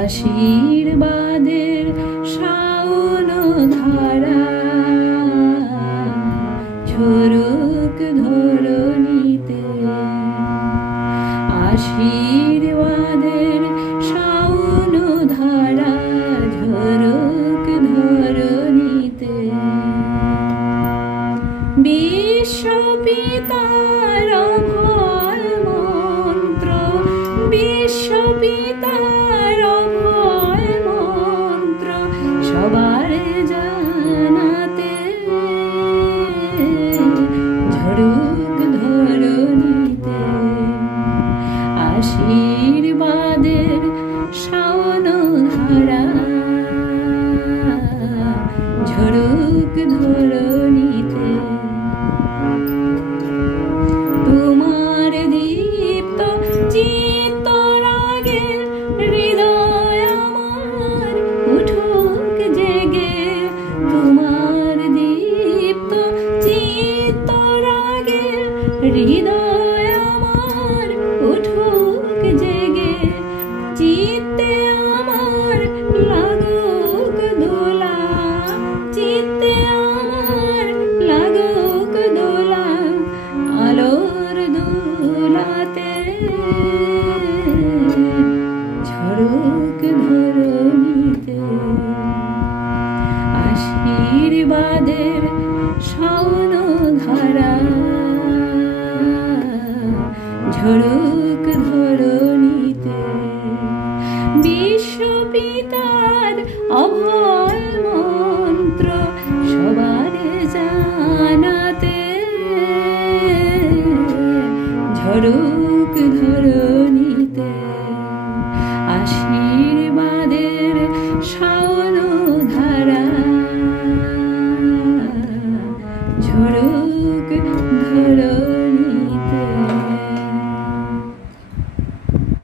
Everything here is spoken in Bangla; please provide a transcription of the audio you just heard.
আশীর্বাদের শাওন ধারা ঝরুক ধরণীতে, আশীর্বাদের শাওন ধারা ঝরুক ধরণীতে। বিশ্বপিতার অভয় মন্ত্র, বিশ্বপিতার অভয় মন্ত্র সবার জানাতে ঝরুক ধরণীতে, আশীর্বাদের শাওন ধারা ঝরুক ধরণীতে। তোমার দীপ্ত চিত্তরাগে হৃদয় আমার উঠুক জেগে, তোমার দীপ্ত চিত্তরাগে হৃদয় আমার উঠুক জেগে। চিত্তে আমার লাগুক দোলা, চিত্তে আমার লাগুক দোলা আলোর দোলাতে ঝরুক ধরণীতে, আশীর্বাদের শাওন ধারা ঝরুক ধরণীতে। বিশ্বপিতার অভয়